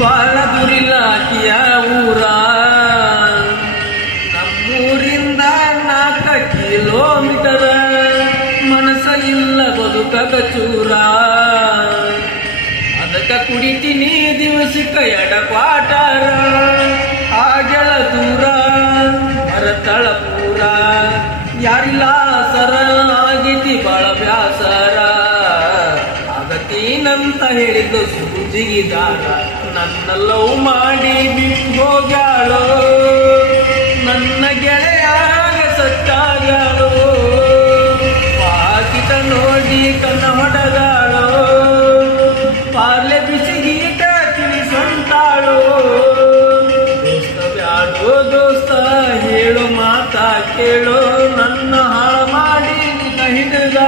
ಬಾಳ ದುರಿಲಾಕಿಯ ಊರ ನಮ್ಮೂರಿಂದ 4 ಕಿಲೋಮೀಟರ್ ಮನಸ್ಸ ಇಲ್ಲ ಬದುಕಕ ಚೂರ ಅದಕ್ಕ ಕುಡಿತೀನಿ ದಿವಸಕ್ಕ 2 ಕ್ವಾಟರ ಆಗೆಳ ದೂರ ಮರತಳ ಪೂರ ಯಾರಿಲ್ಲ ಸರ ಆಗಿತಿ ಬಾಳ ಬ್ಯಾಸರ ಆಗತೀನಂತ ಹೇಳಿದ್ದು ಸೂಜಿಗಿದಾರ ನನ್ನ ಲವ್ ಮಾಡಿ ಬಿಟ್ಟು ಹೋಗ್ಯಾಳೋ ನನ್ನ ಗೆಳೆಯಾಗ ಸತ್ತಾಗ್ಯಾಳೋ ಪಾಕಿಟ ನೋಡಿ ಕನ್ನ ಹೊಡೆದಾಳೋ ಪಾರ್ಲೆ ಬಿಸಿಗೀಟ ತಿಳಿಸಂತಾಳೋ ದೋಸ್ತ ಬ್ಯಾಡೋ ದೋಸ್ತ ಹೇಳು ಮಾತಾ ಕೇಳೋ ನನ್ನ ಹಾಳು ಮಾಡಿ ಹಿಡಿದ